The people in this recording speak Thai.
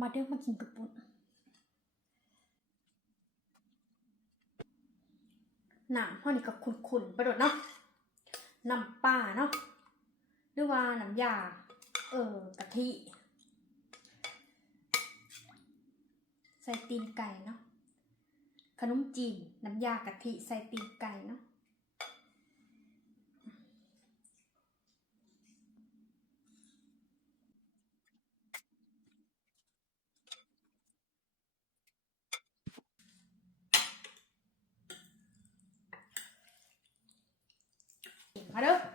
มาเด้อมากินกระปุกน้ำห้อนี่ก็ขุ่นๆประโดดเนาะน้ำปลาเนาะหรือว่าน้ำยากะทิใส่ตีนไก่เนาะขนมจีนน้ำยากะทิใส่ตีนไก่เนาะมาเด้อ